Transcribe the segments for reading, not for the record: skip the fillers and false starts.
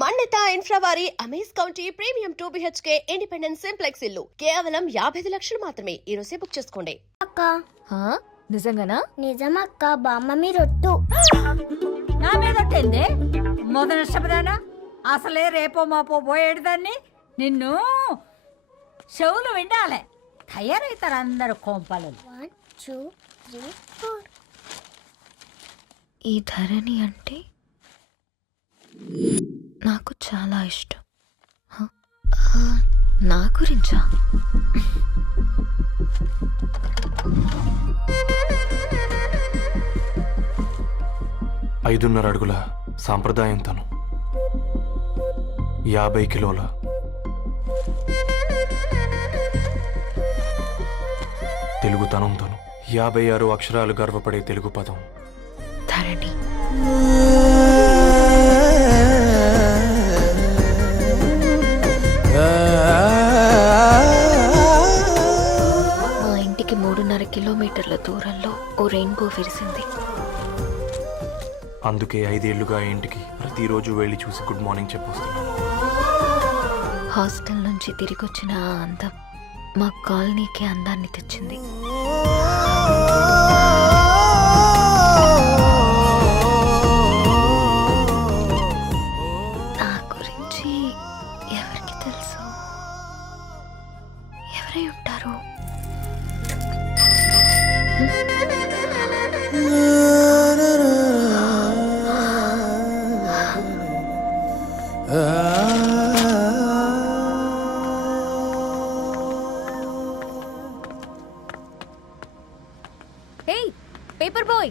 మన్నిత infra వారి amaze county premium 2 BHK independent simplex ఇల్లు కేవలం 55 లక్షలు మాత్రమే. ఈ రోజే బుక్ చేసుకోండి. అక్క నిజంగానా? నిజమక్క, బామ్మ మీరొట్టు. నా మీద ఒట్టేంది మొదటి శబ్దానా? అసలే రేపో మాపో పోయేడుదాన్ని. నిన్ను చెవులు వినాలే. తయారవుతారు అందరు కోంపలు. 1 2 3 4. ఈ ధరణి అంటే నాకు చాలా ఇష్టం. నా గురించా? ఐదున్నర అడుగుల సాంప్రదాయం తను, 50 కిలోల తెలుగుతనం తను, 56 అక్షరాలు గర్వపడే తెలుగు పదం ధరణి. మా ఇంటికి 3.5 కిలోమీటర్ల దూరంలో ఓ రెయిన్బో విరిసింది. అందుకే 5 ఏళ్లుగా ఇంటికి ప్రతిరోజు వెళ్ళి చూసి గుడ్ మార్నింగ్ చెప్పొస్తున్నాను. హాస్టల్ నుంచి తిరిగొచ్చిన ఆ అందం మా కాలనీకి అందాన్ని తెచ్చింది. నా గురించి ఎవరికి తెలుసు? ఎవరై ఉంటారు? హే పేపర్ బాయ్,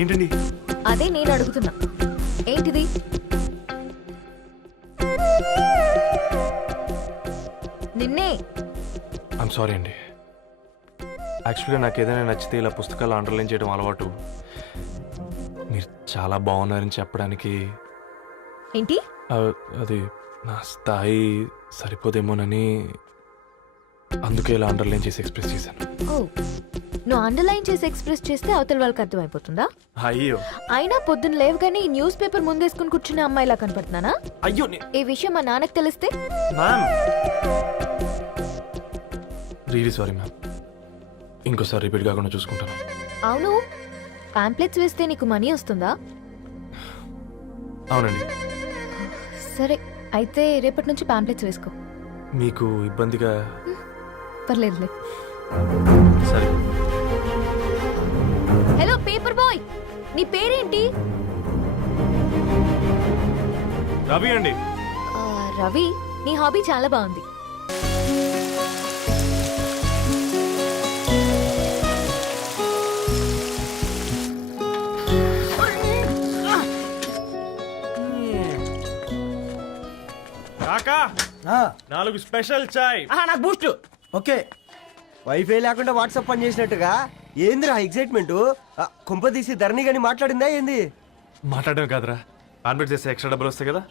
ఏంటండి? అదే నేను అడుగుతున్నా. ఏంటిది? నిన్నే. ఐమ్ సారీ అండి. యాక్చువల్గా నాకు ఏదైనా నచ్చితే ఇలా పుస్తకాలు అండర్లైన్ చేయడం అలవాటు. మీరు చాలా బాగున్నారని చెప్పడానికి ఏంటి? అది నా స్థాయి సరిపోదేమోనని అందుకే ఇలా అండర్లైన్ చేసి ఎక్స్ప్రెస్ చేశాను. ఓ, నువ్వు అండర్లైన్ చేసి ఎక్స్ప్రెస్ చేస్తే అవతల వాళ్ళకి అర్థమైపోతుందా? అయ్యో, అయినా పొద్దున్న లేవగానే ఈ న్యూస్ పేపర్ ముందేసుకుని కూర్చునే అమ్మాయిలా కనపడుతున్నానా? అయ్యో ఈ విషయం మా నాన్నకి తెలిస్తే? Ma'am, really sorry ma'am. ఇంకోసారి రిపీట్ కాకుండా చూసుకుంటాను. అవును, పాంప్లెట్స్ వేస్తే నీకు మనీ వస్తుందా? అవునండి. సరే, అయితే రేపటి నుంచి పాంప్లెట్స్ వేసుకో. మీకు ఇబ్బందిగా? పర్లేదులే. సరే. హలో పేపర్ బాయ్, నీ పేరేంటి? రవి అండి. రవి, నీ హాబీ చాలా బాగుంది. కాకా, 4 స్పెషల్ చాయ్. నాకు బూస్ట్. ఓకే, వైఫై లేకుండా వాట్సాప్ పని చేసినట్టుగా ఏందిరా ఎక్సైట్మెంట్? కుంప తీసి ధరణి గాని మాట్లాడిందా ఏంది? మాట్లాడడం కాదురా, కాన్వర్ట్ చేస్తే ఎక్స్ట్రా డబ్బులు వస్తాయి కదా,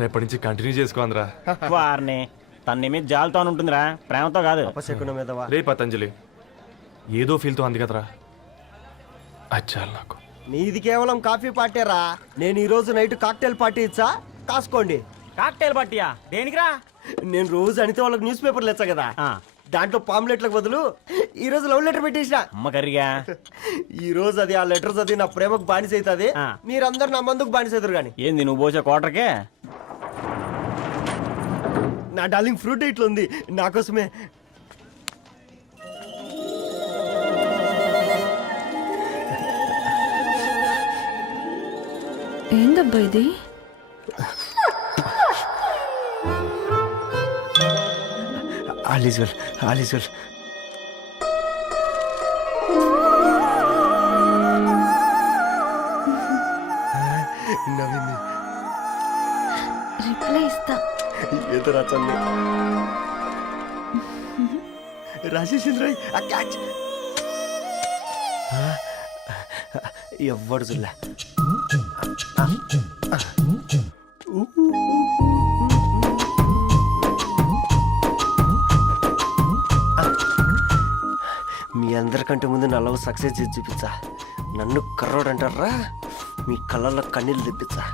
రేపటి నుంచి కంటిన్యూ చేసుకోందిరా. వారిని తన మీద జాలతో ఉంటుందిరా, ప్రేమతో కాదు. అపశకునం మీదవా? రే పతంజలి, ఏదో ఫీల్తో అంది కదరా, అచ్చాలి నాకు. నీది కేవలం కాఫీ పార్టీరా. నేను ఈ రోజు నైట్ కాక్టైల్ పార్టీ ఇచ్చా, కాసుకోండి. కాక్టైల్ పట్టియా దేనికిరా? నేను రోజు అనితే వాళ్ళకి న్యూస్ పేపర్లు ఇచ్చా కదా, దాంట్లో పాంప్లెట్లకు బదులు ఈ రోజు లవ్ లెటర్ పెట్టేసిన. అమ్మ కర్రీగా ఈ రోజు అది ఆ లెటర్ చదివి నా ప్రేమకు బానిస అవుతుంది. మీరందరు నా మందుకు బానిస అవుతారు. కానీ ఏంది నువ్వు పోసే క్వార్టర్కే? నా డార్లింగ్ ఫ్రూట్ ఇట్లా ఉంది నా కోసమే. ఏందబ్బా ఇది? All is well, all is well. నవ్వింది. రిప్లై ఇస్తా. ఏదో రాచండి రాజేసింద్ర క్యాచ్. ఎవ్వడు చూడలే. మీ అందరికంటే ముందు నా లవ్ సక్సెస్ చేసి చూపించా. నన్ను కర్రోడు అంటారా? మీ కళ్ళల్లో కన్నీళ్ళు తెప్పించా.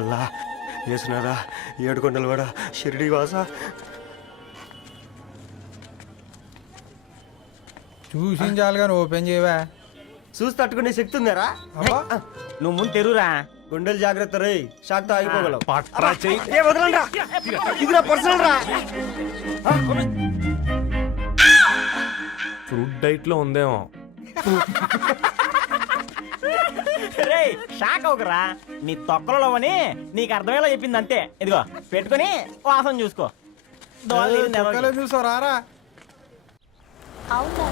ఎలా వేసినారా ఏడుకొండలు కూడా షిరిడి వాస. చూసించాలి కానీ ఓపెన్ చేయవా? చూసి తట్టుకునే శక్తి ఉందారా? నువ్వు ముందు తెరురా. గుండెలు జాగ్రత్త రే, షాక్తో ఆగిపోగలవు. పట్రా చెయ్యి. ఏ వదలండ్రా, ఇది నా పర్సనల్ రా. ఫ్రూట్ డైట్ లో ఉందేమో. రే షాక్ అవకరా, నీ తొక్కలలో అని నీకు అర్థమయ్యేలా చెప్పింది అంతే. ఇదిగో పెట్టుకొని వాసన చూసుకో. చూసావు రారా? అవునా,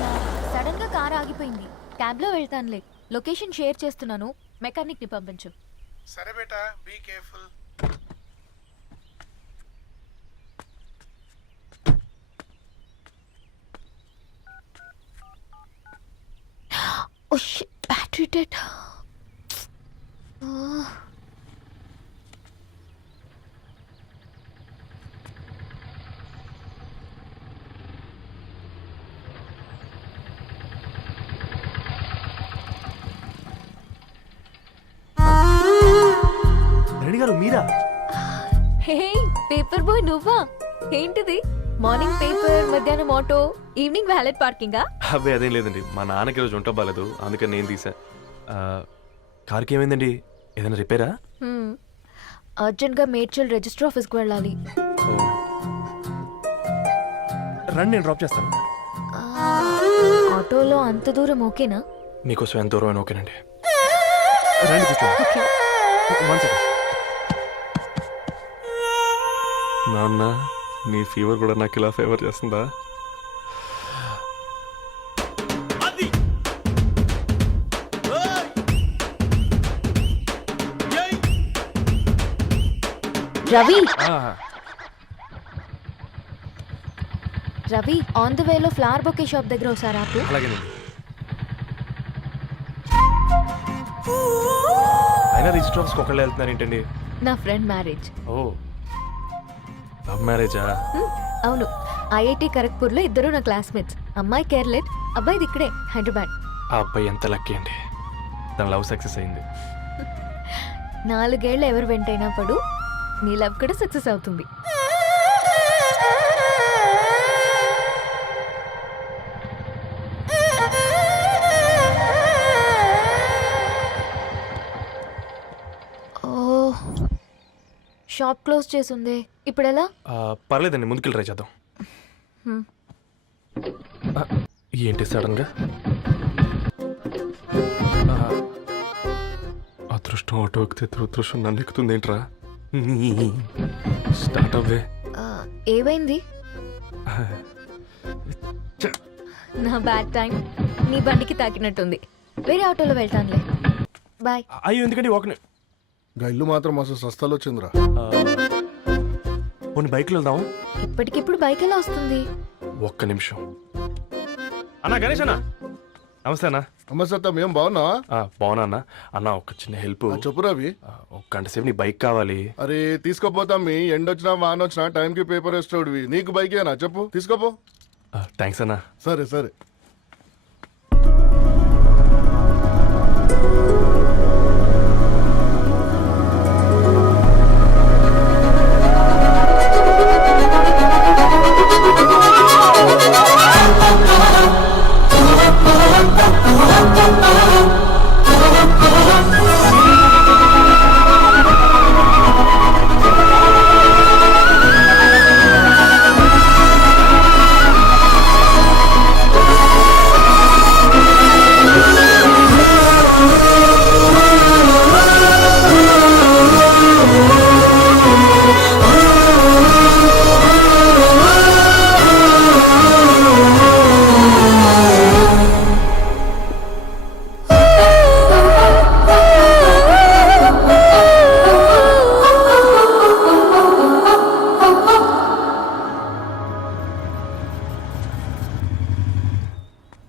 సడన్ గా కార్ ఆగిపోయింది. క్యాబ్ లో వెళ్తానులే. లొకేషన్ షేర్ చేస్తున్నాను, మెకానిక్ ని పంపించు. సరే బేటా, be careful. Oh shit, battery dead. Reddy గారు మీరా? హే పేపర్ బాయ్, నువ్వా? ఏంటిది? మార్నింగ్ పేపర్, మధ్యాహ్నం ఆటో, ఈవినింగ్ వ్యాలెట్ పార్కింగా? అబ్బాయి అదేం లేదండి, మా నాన్నకి రోజు ఉంట బాగాలేదు, అందుకని నేను తీసా. కార్కి ఏమైందండి? ఏదైనా రిపేరా? అర్జెంట్ గా మేడ్చల్ రిజిస్టర్ ఆఫీస్కి వెళ్ళాలి. రండి, నేను డ్రాప్ చేస్తాను. ఆటోలో అంత దూరం ఓకేనా? మీకోసం ఎంత దూరం అయినా ఓకేనండి. రండి కూర్చోండి. One second. నాన్న, నీ ఫీవర్ కూడా నాకు ఇలా ఫేవర్ చేస్తుందా? రవి, రవి, ఆన్ ద వేలో ఫ్లవర్ బొకే షాప్ దగ్గర ఒకసారి ఆపు. అలాగేనండి. అయినా రిజిస్టర్ ఆఫీస్కి ఒకళ్ళు వెళ్తున్నారు ఏంటండి? నా ఫ్రెండ్ మ్యారేజ్. ఓ, లవ్ మ్యారేజా? అవును, ఐఐటి ఖరగ్పూర్లో ఇద్దరు నా క్లాస్మేట్స్. అమ్మాయి కేర్లెట్, అబ్బాయిది ఇక్కడే హైదరాబాద్. ఆ అబ్బాయి ఎంత లక్కీ అండి, తన లవ్ సక్సెస్ అయింది. 4 ఏళ్ళు ఎవరు వెంటైనా పడు, నీ లవ్ కూడా సక్సెస్ అవుతుంది. షాప్ క్లోజ్ చేసింది, ఇప్పుడు ఎలా? పర్లేదండి, ముందుకెళ్ళి ట్రై చేద్దాం. ఏంటి సడన్గా? అదృష్టం ఆటో ఎక్కితే దురదృష్టం నన్ను ఎక్కుతుంది ఏంట్రా? స్టార్ట్ అవ్వే. ఏమైంది? నా బ్యాడ్ టైం నీ బండికి తాకినట్టుంది. వేరే ఆటోలో వెళ్తానులే, బాయ్. అయ్యో, ఎందుకండి ఒక ఇల్లు మాత్రం మస్తు సస్తాలో వచ్చిందిరా. పోనీ బైక్లో వెళ్దాం. ఇప్పటికిప్పుడు బైక్ ఎలా వస్తుంది? ఒక్క నిమిషం. అన్నా, గణేష్ అన్న, నమస్తే అన్న. నమస్తే, ఏం బాగున్నావా? బాగున్నా అన్న. అన్న, ఒక చిన్న హెల్ప్. చెప్పు రవి. ఒక గంట సేపు నీ బైక్ కావాలి. అరే తీసుకోపోతాం, మీ ఎండొచ్చినా వాన వచ్చినా టైంకి పేపర్ వేస్తాడువి. నీకు బైకేనా? చెప్పు, తీసుకోపో. థ్యాంక్స్ అన్న. సరే సరే.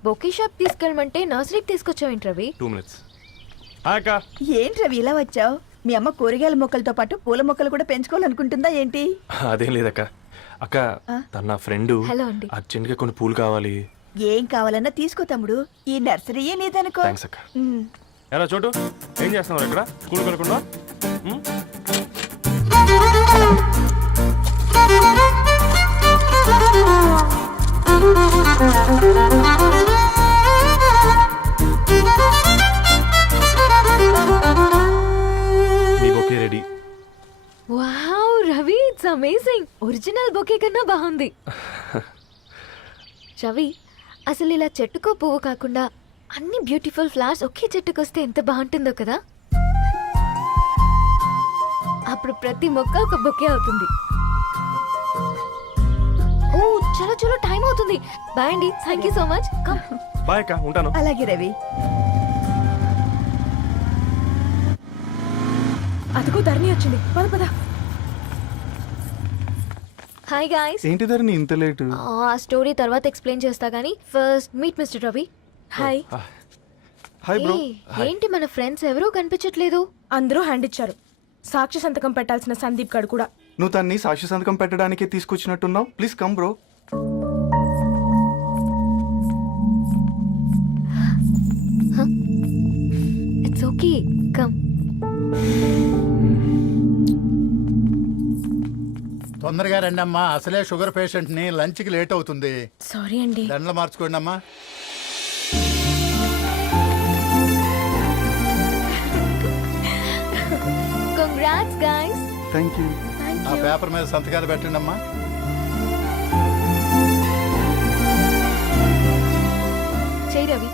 బొకే షాప్ తీసుకెళ్ళమంటే నర్సరీకి తీసుకొచ్చావేంటి రవి? 2 minutes. ఏంటి రవి ఇలా వచ్చావు? మీ అమ్మ కూరగాయల మొక్కలతో పాటు పూల మొక్కలు కూడా పెంచుకోవాలనుకుంటుందా ఏంటి? అదేం లేదక్క, అక్క తన నా ఫ్రెండ్ హలో అండి. అర్జెంట్గా కొన్ని పూలు కావాలి. ఏం కావాలన్నా తీసుకో తమ్ముడు, ఈ నర్సరీయే నీదనుకో. థ్యాంక్స్ అక్క. ఎలా చోటు ఏం చేస్తున్నావు ఇక్కడ స్కూల్ కనుకుండా? మీ bouquet ready. Wow Ravi, it's amazing. Original bouquet కన్నా బాగుంది. రవి, అసలు ఇలా చెట్టుకో పువ్వు కాకుండా అన్ని బ్యూటిఫుల్ ఫ్లవర్స్ ఒకే చెట్టుకు వస్తే ఎంత బాగుంటుందో కదా. అప్పుడు ప్రతి మొక్క ఒక బొకే అవుతుంది. ఓ చలో చలో, టైం అవుతుంది. బాయ్ అండి, thank you so much. Come. Bye అక్క, ఉంటాను. అలాగే రవి. అదిగో ధరణి వచ్చింది, పద పద. Hi guys. ఏంటి ధరణి ఇంత లేటు? ఆ స్టోరీ తర్వాత ఎక్స్ప్లెయిన్ చేస్తా గానీ first meet mister Ravi. Hi. Hi bro. ఏంటి మన ఫ్రెండ్స్ ఎవరూ కనిపించట్లేదు? అందరూ హ్యాండ్ ఇచ్చారు. సాక్షి సంతకం పెట్టాల్సిన సందీప్ గడు కూడా. నువ్వు తన్ని సాక్షి సంతకం పెట్టడానికే తీసుకొచ్చినట్టున్నావు. Please come bro. It's okay, come. తొందరగా రండి అమ్మా, అసలే షుగర్ పేషెంట్ ని, లంచ్ కి లేట్ అవుతుంది. సారీ అండి. దండలు మార్చుకోండి అమ్మా. Congrats guys. Thank you. ఆ పేపర్ మీద సంతకాలు పెట్టండి అమ్మా. చెయ్ రవి.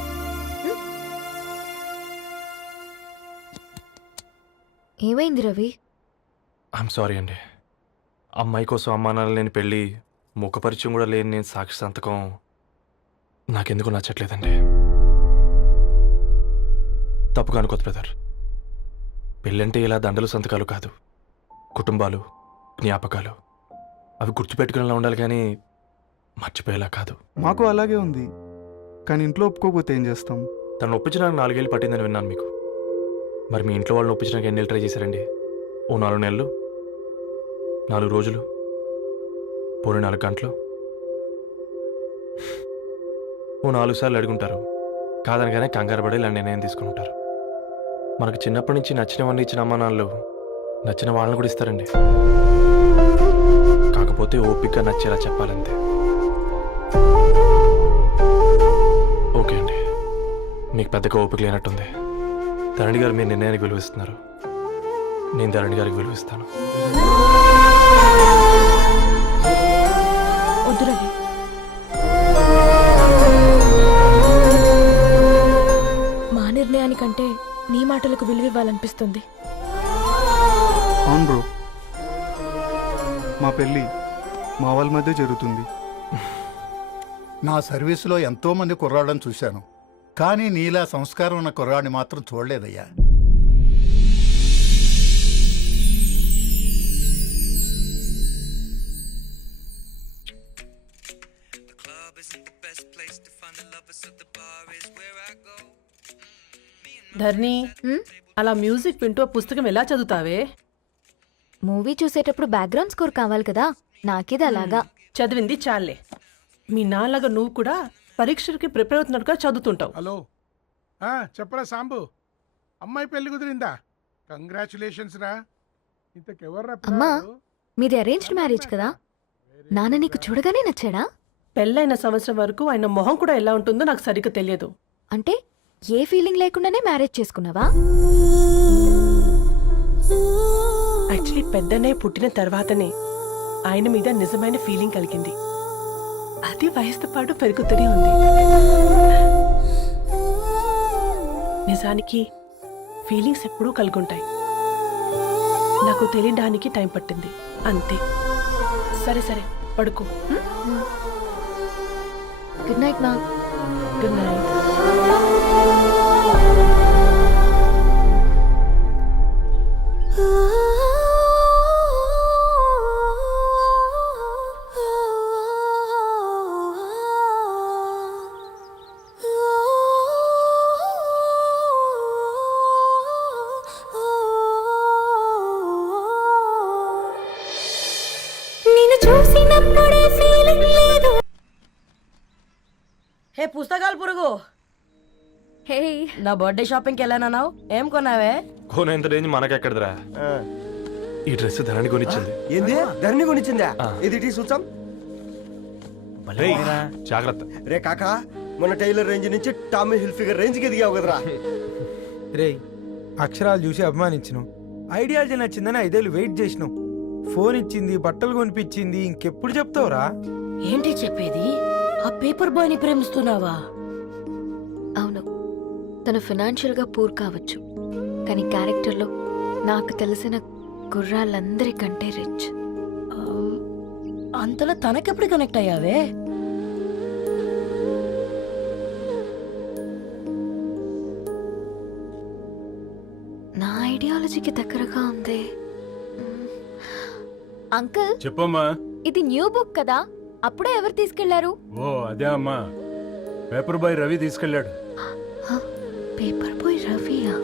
ఏమైంది రవి? ఐఎమ్ సారీ అండి. అమ్మాయి కోసం అమ్మా నాన్న లేని పెళ్ళి, ముఖపరిచయం కూడా లేని నేను సాక్షి సంతకం నాకెందుకు నచ్చట్లేదండి. తప్పుగా అనుకోదు బ్రదర్. పెళ్ళంటే ఇలా దండలు సంతకాలు కాదు, కుటుంబాలు, జ్ఞాపకాలు. అవి గుర్తుపెట్టుకునేలా ఉండాలి కానీ మర్చిపోయేలా కాదు. మాకు అలాగే ఉంది, కానీ ఇంట్లో ఒప్పుకోకపోతే ఏం చేస్తాం? తను ఒప్పించడానికి 4 ఏళ్ళు పట్టిందని విన్నాను మీకు. మరి మీ ఇంట్లో వాళ్ళని ఒప్పించడానికి ఎన్ని ఏళ్ళు ట్రై చేశారండి? ఓ 4 నెలలు, 4 రోజులు, పోనీ 4 గంటలు, ఓ 4 సార్లు అడుగుంటారు. కాదనగానే కంగారు పడి ఇలా నిర్ణయం తీసుకుని ఉంటారు. మనకు చిన్నప్పటి నుంచి నచ్చినవన్నీ ఇచ్చిన అమ్మానాళ్ళు నచ్చిన వాళ్ళని కూడా ఇస్తారండి. కాకపోతే ఓపికగా నచ్చేలా చెప్పాలంతే. ఓకే అండి, మీకు పెద్దగా ఓపిక లేనట్టుంది. ధరణి గారు మీ నిర్ణయానికి విలువిస్తున్నారు, నేను ధరణి గారికి విలువిస్తాను. వద్దు రవి. మా నిర్ణయానికంటే నీ మాటలకు విలువివ్వాలనిపిస్తుంది. అవును బ్రో, మా పెళ్ళి మా వాళ్ళ మధ్య జరుగుతుంది. నా సర్వీసులో ఎంతో మంది కుర్రాళ్ళని చూశాను, కానీ నీలా సంస్కారం ఉన్న కుర్రాడిని మాత్రం చూడలేదయ్యా. ధరణి, అలా మ్యూజిక్ వింటూ ఆ పుస్తకం ఎలా చదువుతావే? మూవీ చూసేటప్పుడు బ్యాక్గ్రౌండ్ స్కోర్ కావాలి కదా, నాకిది అలాగా. చదివింది చాలే. మీ నాన్నగా నువ్వు కూడా పరీక్షలకి ప్రిపేర్ అవుతున్నట్టుగా చదువుతుంటావు. హలో, చెప్పరా సాంబు, అమ్మాయి పెళ్లి కుదిరిందా? కంగ్రాచులేషన్స్ రా. ఇంతకెవర్రా? అమ్మా, మీది అరేంజ్డ్ మ్యారేజ్ కదా, నాన్న నీకు చూడగానే నచ్చాడా? పెళ్ళైన సంవత్సరం వరకు ఆయన మొహం కూడా ఎలా ఉంటుందో నాకు సరిగ్గా తెలియదు. అంటే ఏ ఫీలింగ్ లేకుండానే మ్యారేజ్ చేసుకున్నావా? యాక్చువల్లీ పెద్దనే పుట్టిన తర్వాతనే ఆయన మీద నిజమైన ఫీలింగ్ కలిగింది. అది వయసుతో పాటు పెరుగుతూనే ఉంది. నిజానికి ఫీలింగ్స్ ఎప్పుడూ కలుగుంటాయి. నాకు తెలియడానికి టైం పట్టింది అంతే. సరే సరే, పడుకో. గుడ్ నైట్ మా. Good night. నిన్ను చూసిన హే పుస్తకాలు పురుగు, హే నా బర్త్డే షాపింగ్కి వెళ్ళానన్నావు, ఏం కొన్నావే? కోనేంత రేంజ్ మనకెక్కడదిరా. ఈ డ్రెస్ ధరణి కొనిచ్చింది. ఏంది ధరణి కొనిచ్చిందా? ఇది టీ సూచం. రేయ్, జాగ్రత్త. రే కాకా, మన టైలర్ రేంజ్ నుంచి టామీ హిల్ఫిగర్ రేంజ్ కి ఎదిగావు కదరా. రే అక్షరాలు చూసి అభిమానించను, ఐడియాలజీ నచ్చిందని 5 ఏళ్ళు వెయిట్ చేసినావు. ఫోన్ ఇచ్చింది, బట్టలు కొనిపించింది, ఇంకెప్పుడు చెప్తావురా? ఏంటి చెప్పేది? ఆ పేపర్ బాయ్ ని ప్రేమిస్తున్నావా? అవును, తను ఫినాన్షియల్గా పూర్ కావచ్చు, కానీ క్యారెక్టర్లో నాకు తెలిసిన గుర్రాలందరికంటే రిచ్. అంతలో తనకెప్పుడు కనెక్ట్ అయ్యావే? నా ఐడియాలజీకి దగ్గరగా ఉంది. అంకుల్ చెప్పమ్మా. ఇది న్యూ బుక్ కదా, అప్పుడే ఎవరు తీసుకెళ్లారు? ఓ అదే అమ్మా, పేపర్ బాయ్ రవి తీసుకెళ్ళాడు. పేపర్ బాయ్ రవియా?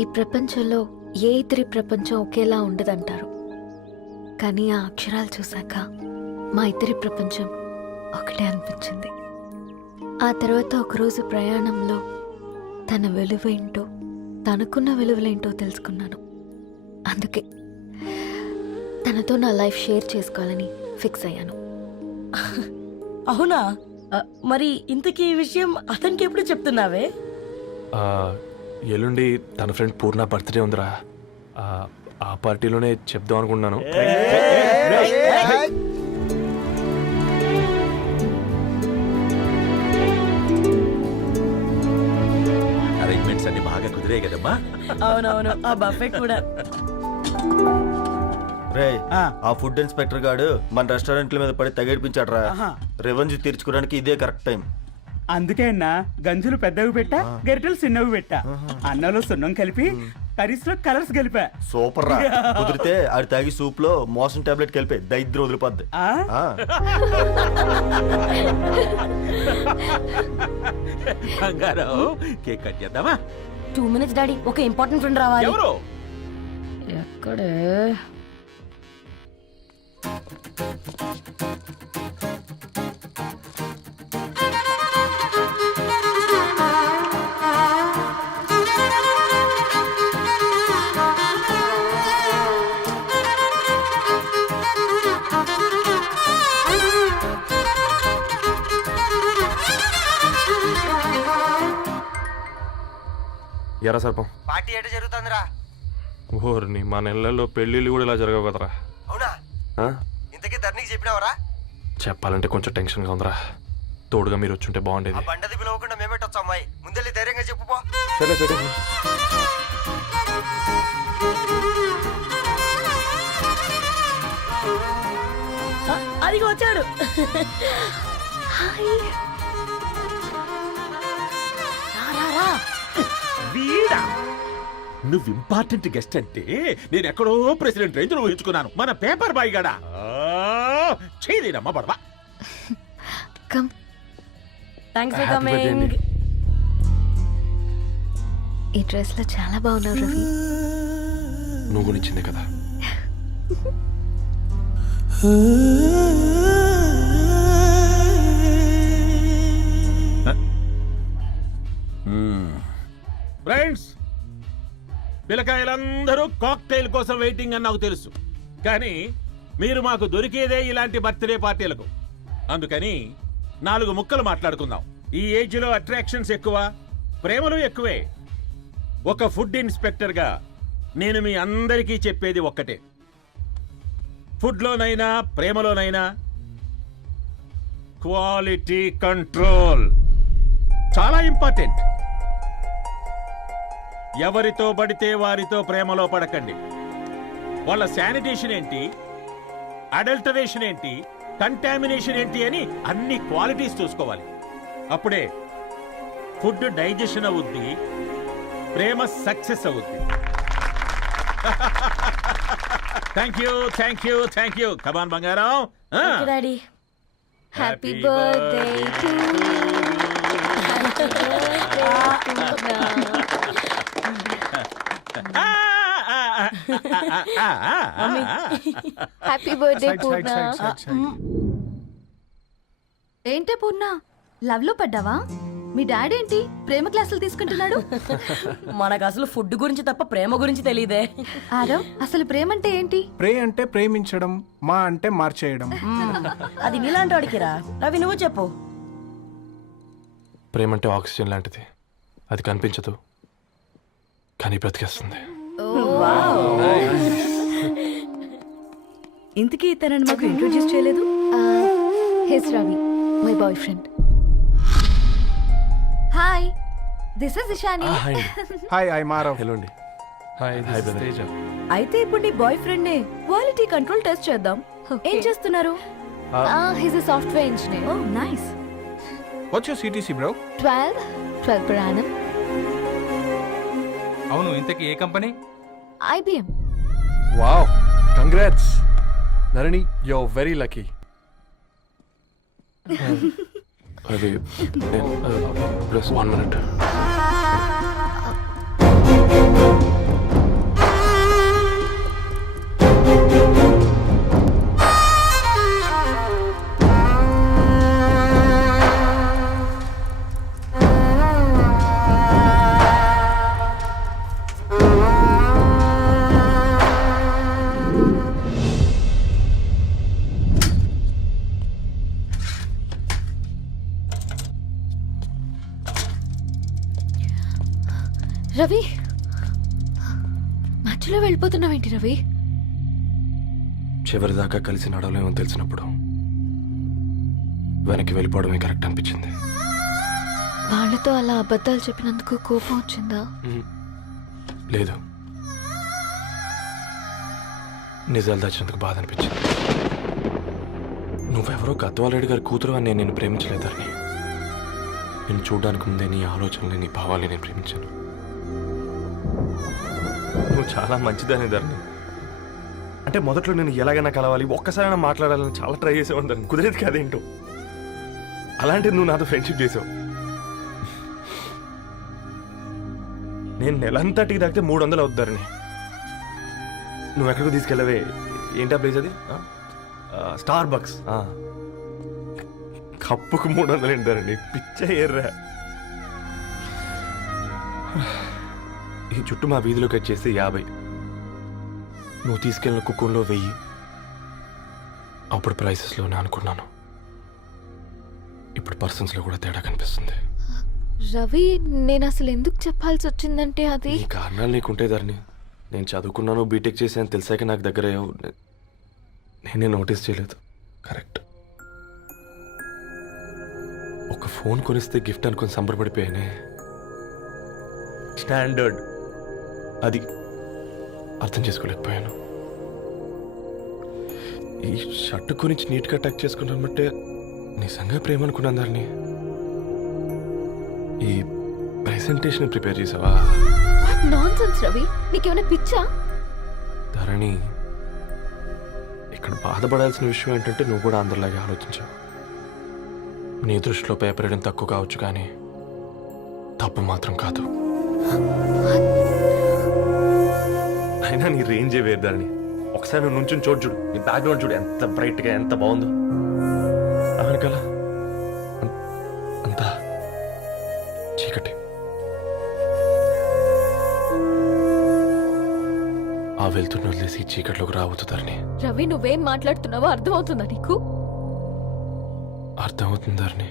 ఈ ప్రపంచంలో ఏ ఇద్దరి ప్రపంచం ఒకేలా ఉండదంటారు, కానీ ఆ అక్షరాలు చూశాక మా ఇద్దరి ప్రపంచం ఒకటే అనిపించింది. ఆ తర్వాత ఒకరోజు ప్రయాణంలో తన విలువేంటో, తనకున్న విలువలేంటో తెలుసుకున్నాను. అందుకే తనతో నా లైఫ్ షేర్ చేసుకోవాలని ఫిక్స్ అయ్యాను. అవునా? మరి ఇంతకీ ఈ విషయం అతనికి ఎప్పుడు చెప్తున్నావే? ఎల్లుండి తన ఫ్రెండ్ పూర్ణ బర్త్డే ఉందిరా. ఆ పార్టీలోనే చెప్దాం అనుకున్నాను. అరేంజ్మెంట్స్ అన్ని బాగా కుదిరే కదమ్మా. అవునవును, ఆ బఫే కూడా. రే ఆ ఫుడ్ ఇన్స్పెక్టర్ గాడు మన రెస్టారెంట్ల మీద పడి తగేడిపించాడ్రా. రెవెన్యూ తీర్చుకోవడానికి ఇదే కరెక్ట్ టైం. అందుకే అన్న గంజులు పెద్దవి పెట్టా, గరిటెలు చిన్నవి పెట్టా. అన్నంలో సున్నం కలిపి కర్రీస్ లో కలర్స్ కలిపా. సూపర్ రా. కుదిరితే ఆడి తాగి సూప్ లో మోషన్ టాబ్లెట్ కలిపే దైద్యం వదిలిపోద్ది. కేక్ కట్ చేద్దామా? 2 minutes డాడీ, ఒక ఇంపార్టెంట్ ఫ్రెండ్ రావాలి. ఎవరు? ఎక్కడే? ఎరా సర్పం, పార్టీ ఎట జరుగుతుందిరా? ఓర్ని మా నెలల్లో పెళ్ళిళ్ళు కూడా ఇలా జరగవు కదరా. అవునా? ఇంతకీ ధరణికి చెప్పినావరా? చెప్పాలంటే కొంచెం టెన్షన్గా ఉందిరా. తోడుగా మీరు వచ్చుంటే బాగుండేది. బండది పిలవకుండా మేమేటొచ్చా అమ్మాయి? ముందెళ్ళి ధైర్యంగా చెప్పుపో. సరే సరే. అదిగో వచ్చాడు. వీడా? నువ్వు ఇంపార్టెంట్ గెస్ట్ అంటే నేను ఎక్కడో ప్రెసిడెంట్ రేంజ్ లో ఊహించుకున్నాను. మన పేపర్ బాయ్ గడా చేయలేనమ్మా బడవా. Come. Thanks for Happy birthday coming. అండి. ఈ డ్రెస్ లో చాలా బాగున్నావు రవి. నువ్వు కొనిచ్చిందే కదా. ఫ్రెండ్స్, పిల్లకాయలందరూ కాక్టైల్ కోసం వెయిటింగ్ అని నాకు తెలుసు, కానీ మీరు మాకు దొరికేదే ఇలాంటి బర్త్డే పార్టీలకు. అందుకని 4 ముక్కలు మాట్లాడుకుందాం. ఈ ఏజ్ లో అట్రాక్షన్స్ ఎక్కువ, ప్రేమలు ఎక్కువే. ఒక ఫుడ్ ఇన్స్పెక్టర్ గా నేను మీ అందరికీ చెప్పేది ఒక్కటే, ఫుడ్లోనైనా ప్రేమలోనైనా క్వాలిటీ కంట్రోల్ చాలా ఇంపార్టెంట్. ఎవరితో పడితే వారితో ప్రేమలో పడకండి. వాళ్ళ శానిటేషన్ ఏంటి, అడల్టరేషన్ ఏంటి, కంటామినేషన్ ఏంటి అని అన్ని క్వాలిటీస్ చూసుకోవాలి. అప్పుడే ఫుడ్ డైజెషన్ అవుద్ది, ప్రేమ సక్సెస్ అవుద్ది. Thank you. కమాన్ బంగారం. Daddy, happy birthday to you. Happy birthday Purna. ఏంటే పూర్ణ లవ్ లో పడ్డావా? మీ డాడీ ఏంటి ప్రేమ క్లాసులు తీసుకుంటున్నాడు? మనకు అసలు ఫుడ్ గురించి తప్ప ప్రేమ గురించి తెలియదే. ఆరవ్, అసలు ప్రేమ అంటే ఏంటి? ప్రే అంటే ప్రేమించడం, మా అంటే మార్చేయడం. అది నీలాంటి వాడికిరా. రవి నువ్వు చెప్పు. ప్రేమ అంటే ఆక్సిజన్ లాంటిది. అది కనిపించదు కానీ బ్రతికేస్తుంది. ఇంతకీ తనని మాకు ఇంట్రొడ్యూస్ చేయలేదు. He's Ravi, my boyfriend. Hi, this is Ishani. Hi I మారవ్. హలో అండి. హాయ్ తేజ. అయితే ఇప్పుడు నీ బాయ్ ఫ్రెండ్ నే క్వాలిటీ కంట్రోల్ టెస్ట్ చేద్దాం. ఏం చేస్తున్నారు? He's a software engineer. Oh nice. What's your CTC bro? 12 per annum. అవును, ఇంతకీ ఏ company? IBM. Wow, congrats Narani, you are very lucky. అది ప్లస్ 1 minute. రవి, మధ్యలో వెళ్ళిపోతున్నావేంటి రవి? చివరిదాకా కలిసి నడవలేమని తెలిసినప్పుడు వెనక్కి వెళ్ళిపోవడమే కరెక్ట్ అనిపించింది. వాళ్ళతో అలా అబద్ధాలు చెప్పినందుకు కోపం వచ్చిందా? లేదు, నిజాలు దాచినందుకు బాధ అనిపించింది. నువ్వెవరో గద్వాలరెడ్డి గారి కూతురు అని నేను ప్రేమించలేదని. నేను చూడడానికి ముందే నీ ఆలోచనలు, నీ భావాలు నేను ప్రేమించాను. నువ్వు చాలా మంచిదని ధరణి. అంటే మొదట్లో నేను ఎలాగైనా కలవాలి, ఒక్కసారైనా మాట్లాడాలని చాలా ట్రై చేసేవాడిని ధరణి. కుదిరేది కాదేంటో. అలాంటిది నువ్వు నాతో ఫ్రెండ్షిప్ చేసావు. నేను నెలంతటికి తాగితే 300 అవుతారని. నువ్వు ఎక్కడికి తీసుకెళ్ళవే? ఏంటా ప్లేస్ అది? Star bucks. కప్పుకు 300 ఏంటారండి, పిచ్చ ఎర్రా. ఈ చుట్టూ మా వీధిలోకి వచ్చేస్తే 50. నువ్వు తీసుకెళ్ళిన కుక్కర్లో 1000. అప్పుడు ప్రైసెస్లోనే అనుకున్నాను. ఇప్పుడు పర్సన్స్లో కూడా తేడా కనిపిస్తుంది. రవి, నేను అసలు ఎందుకు చెప్పాల్సి వచ్చిందంటే అది ఈ కారణాలు నీకుంటే ధరణి. నేను చదువుకున్నాను, బీటెక్ చేశాను తెలిసాక నాకు దగ్గర నేనే నోటీస్ చేయలేదు. కరెక్ట్. ఒక ఫోన్ కొనిస్తే గిఫ్ట్ అనుకుని సంబరపడిపోయానే. స్టాండర్డ్ అది అర్థం చేసుకోలేకపోయాను. ఈ షర్ట్ గురించి నీట్గా టక్ చేసుకున్నామంటే నిజంగా ప్రేమ అనుకున్నాను దాన్ని. ఈ ప్రెజెంటేషన్ ప్రిపేర్ చేసావా? నాన్సెన్స్ రవి, నీకేమైనా పిచ్చా? ధరణి, ఇక్కడ బాధపడాల్సిన విషయం ఏంటంటే నువ్వు కూడా అందరిలాగే ఆలోచించావు. నీ దృష్టిలో పేపర్ వేయడం తక్కువ కావచ్చు కానీ తప్పు మాత్రం కాదు. అయినా నీ రేంజే వేరు ధరణి. ఒకసారి నువ్వు నుంచుని చోటు చూడు, నీ బ్యాక్గ్రౌండ్ చూడు, ఎంత బ్రైట్గా ఎంత బాగుందో. అవునుకలా అంతా చీకటి. ఆ వెళ్తున్న వదిలేసి చీకట్లోకి రాబోతుందని. రవి, నువ్వేం మాట్లాడుతున్నావో అర్థమవుతుందా నీకు? అర్థమవుతుందని.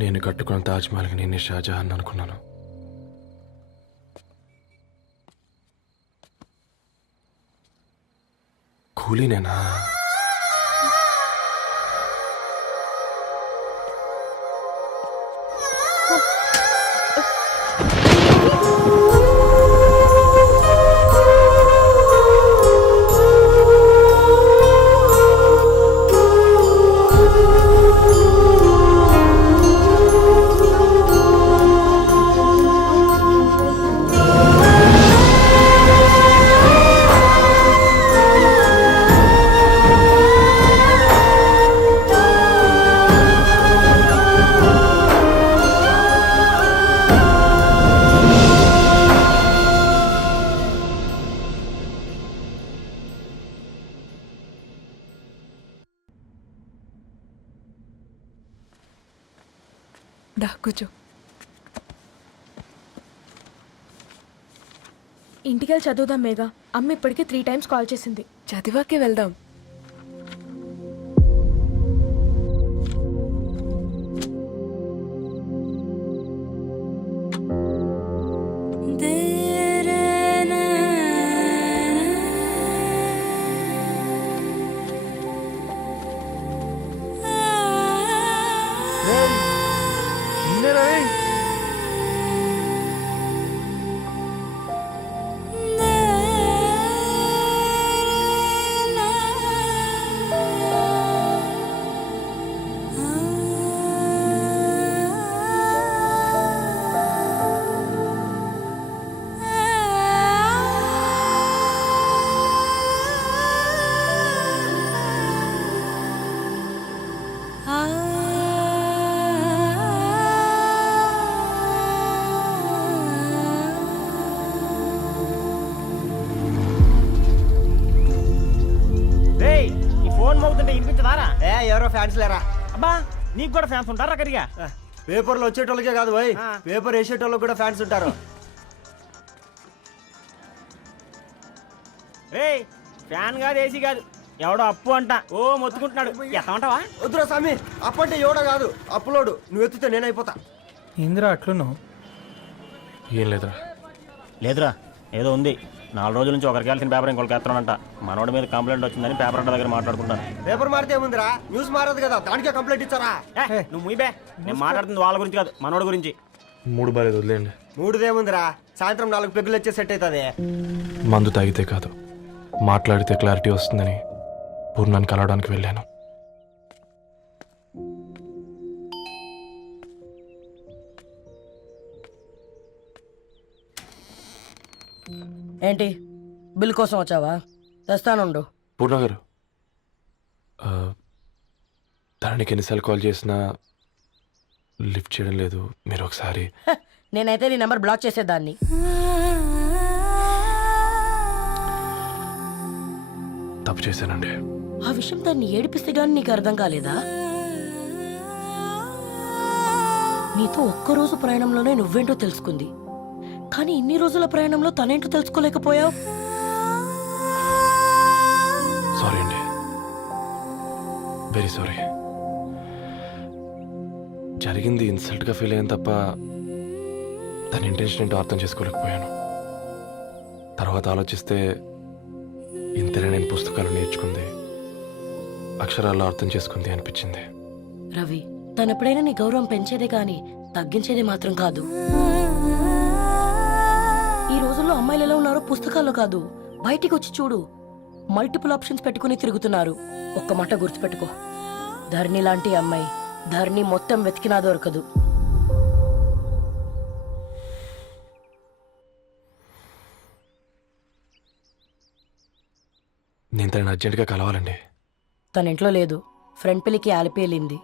నేను కట్టుకున్న తాజ్మహల్కి నేనే షాజహాన్ అనుకున్నాను. కూలీనేనా? దా కూర్చో. ఇంటికి చదువుదాం మేఘా. అమ్మ ఇప్పటికే 3 times కాల్ చేసింది. చదివాకే వెళ్దాం. ఫోన్ మోగుతుంటే వినిపించదారా? ఎవరో ఫ్యాన్స్ లేరా? అబ్బా నీకు కూడా ఫ్యాన్స్ ఉంటారా కరిగా? పేపర్లో వచ్చేటోళ్ళకే కాదు పోయి, పేపర్ వేసేటోళ్ళకి కూడా ఫ్యాన్స్ ఉంటారు. ఫ్యాన్ కాదు, ఏసీ కాదు, ఎవడో అప్పు అంట ఓ మొత్తుకుంటున్నాడు. ఎత్తమంటావా? వద్దురా స్వామి, అప్పు అంటే ఎవడో కాదు, అప్పులోడు. నువ్వు ఎత్తితే నేనైపోతా. ఇందిరా అట్లున్నావు? ఏం లేదురా. లేదురా, ఏదో ఉంది. 4 రోజుల నుంచి ఒకరికి వెళ్ళిన పేపర్ ఇంకొకరికి ఎత్తనంట. మనోడి మీద కంప్లైంట్ వచ్చిందని పేపర్ అంట దగ్గర మాట్లాడుకుంటాను. పేపర్ మారితే ఏముందిరా, న్యూస్ మారదు కదా, దానికే కంప్లైంట్ ఇచ్చారా? నువ్వు ముయ్యబే, నేను మాట్లాడుతుంది వాళ్ళ గురించి కాదు, మనోడి గురించి. మూడు బాలేదు, వదిలేండి. మూడుదేముందిరా, సాయంత్రం 4 పెగ్గులు వచ్చే సెట్ అవుతుంది. మందు తాగితే కాదు, మాట్లాడితే క్లారిటీ వస్తుందని పూర్ణాన్ని కలవడానికి వెళ్ళాను. ఏంటి బిల్ కోసం వచ్చావా? తెస్తానుండు. పూర్ణ గారు, తనకి ఎన్నిసార్లు కాల్ చేసినా లిఫ్ట్ చేయడం లేదు. మీరు ఒకసారి. నేనైతే నీ నెంబర్ బ్లాక్ చేసేదాన్ని. తప్పు చేశానండి. ఆ విషయం దాన్ని ఏడిపిస్తే గానీ నీకు అర్థం కాలేదా? నీతో ఒక్కరోజు ప్రయాణంలోనే నువ్వేంటో తెలుసుకుంది, కానీ ఇన్ని రోజుల ప్రయాణంలో తనేంటో తెలుసుకోలేకపోయావు. సారీ అండి, వెరీ సారీ. జరిగింది ఇన్సల్ట్గా ఫీల్ అయ్యాను తప్ప తన ఇంటెన్షన్ ఏంటో అర్థం చేసుకోలేకపోయాను. తర్వాత ఆలోచిస్తే ఇంతనే నేను పుస్తకాలు నేర్చుకుంది, అక్షరాల్లో అర్థం చేసుకుంది అనిపించింది. రవి, తనెప్పుడైనా నీ గౌరవం పెంచేదే కానీ తగ్గించేదే మాత్రం కాదు. ఈ రోజుల్లో అమ్మాయిలు ఎలా ఉన్నారో పుస్తకాల్లో కాదు, బయటికి వచ్చి చూడు. మల్టిపుల్ ఆప్షన్స్ పెట్టుకుని తిరుగుతున్నారు. ఒక్క మాట గుర్తుపెట్టుకో, ధరణి లాంటి అమ్మాయి ధరణి మొత్తం వెతికినా దొరకదు. నేను తనని అర్జెంటుగా కలవాలండి. తన ఇంట్లో లేదు, ఫ్రెండ్ పెళ్లికి ఆలిపేలింది.